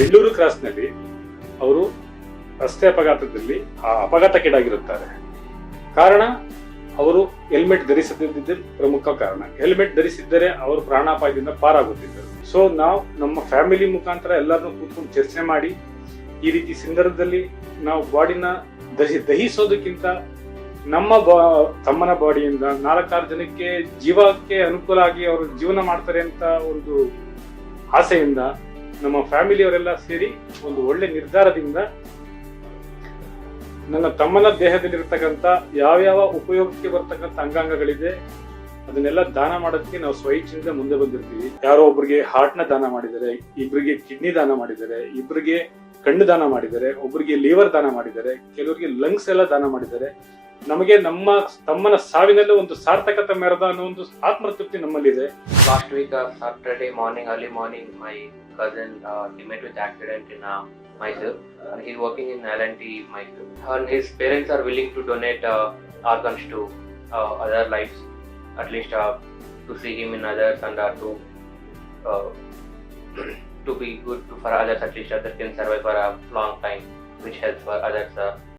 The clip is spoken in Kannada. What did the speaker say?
ಬೆಳ್ಳೂರು ಕ್ರಾಸ್ನಲ್ಲಿ ಅವರು ರಸ್ತೆ ಅಪಘಾತದಲ್ಲಿ ಅಪಘಾತಕ್ಕೀಡಾಗಿರುತ್ತಾರೆ. ಕಾರಣ ಅವರು ಹೆಲ್ಮೆಟ್ ಧರಿಸದಿದ್ದ ಪ್ರಮುಖ ಕಾರಣ. ಹೆಲ್ಮೆಟ್ ಧರಿಸಿದ್ದರೆ ಅವರು ಪ್ರಾಣಾಪಾಯದಿಂದ ಪಾರಾಗುತ್ತಿದ್ದರು. ಸೊ ನಾವು ನಮ್ಮ ಫ್ಯಾಮಿಲಿ ಮುಖಾಂತರ ಎಲ್ಲರನ್ನೂ ಕೂತ್ಕೊಂಡು ಚರ್ಚೆ ಮಾಡಿ ಈ ರೀತಿ ಸಂದರ್ಭದಲ್ಲಿ ನಾವು ಬಾಡಿನ ದಹಿಸೋದಕ್ಕಿಂತ ನಮ್ಮ ತಮ್ಮನ ಬಾಡಿಯಿಂದ 4-6 ಜನಕ್ಕೆ ಜೀವಕ್ಕೆ ಅನುಕೂಲ ಆಗಿ ಅವರು ಜೀವನ ಮಾಡ್ತಾರೆ ಅಂತ ಒಂದು ಆಸೆಯಿಂದ ನಮ್ಮ ಫ್ಯಾಮಿಲಿಯವರೆಲ್ಲ ಸೇರಿ ಒಂದು ಒಳ್ಳೆ ನಿರ್ಧಾರದಿಂದ ನನ್ನ ತಮ್ಮನ ದೇಹದಲ್ಲಿರ್ತಕ್ಕಂಥ ಯಾವ್ಯಾವ ಉಪಯೋಗಕ್ಕೆ ಬರ್ತಕ್ಕಂಥ ಅಂಗಾಂಗಗಳಿದೆ ಅದನ್ನೆಲ್ಲ ದಾನ ಮಾಡೋದಕ್ಕೆ ನಾವು ಸ್ವಇಚ್ಛೆಯಿಂದ ಮುಂದೆ ಬಂದಿರ್ತೀವಿ. ಯಾರೋ ಒಬ್ಬರಿಗೆ ಹಾರ್ಟ್ ನ ದಾನ ಮಾಡಿದ್ದಾರೆ, ಇಬ್ಬರಿಗೆ ಕಿಡ್ನಿ ದಾನ ಮಾಡಿದ್ದಾರೆ, ಇಬ್ಬರಿಗೆ ಕಣ್ಣು ದಾನ ಮಾಡಿದ್ದಾರೆ, ಒಬ್ಬರಿಗೆ ಲಿವರ್ ದಾನ ಮಾಡಿದ್ದಾರೆ, ಕೆಲವರಿಗೆ ಲಂಗ್ಸ್ ಎಲ್ಲ ದಾನ ಮಾಡಿದ್ದಾರೆ. ನಮಗೆ ನಮ್ಮ ತಮ್ಮನ ಸಾವಿನಲ್ಲೇ ಒಂದು ಸಾರ್ಥಕತೆ ಮೆರೆದ ಅನ್ನೋ ಒಂದು ಆತ್ಮತೃಪ್ತಿ ನಮ್ಮಲ್ಲಿದೆ. Last week, Saturday morning, early morning, my cousin he met with accident in Mysore, and he's working in L&T Mysore. And his parents are willing to donate organs to other lives, at least to see him in others and to be good for others. At least others can survive for a long time, which helps for others.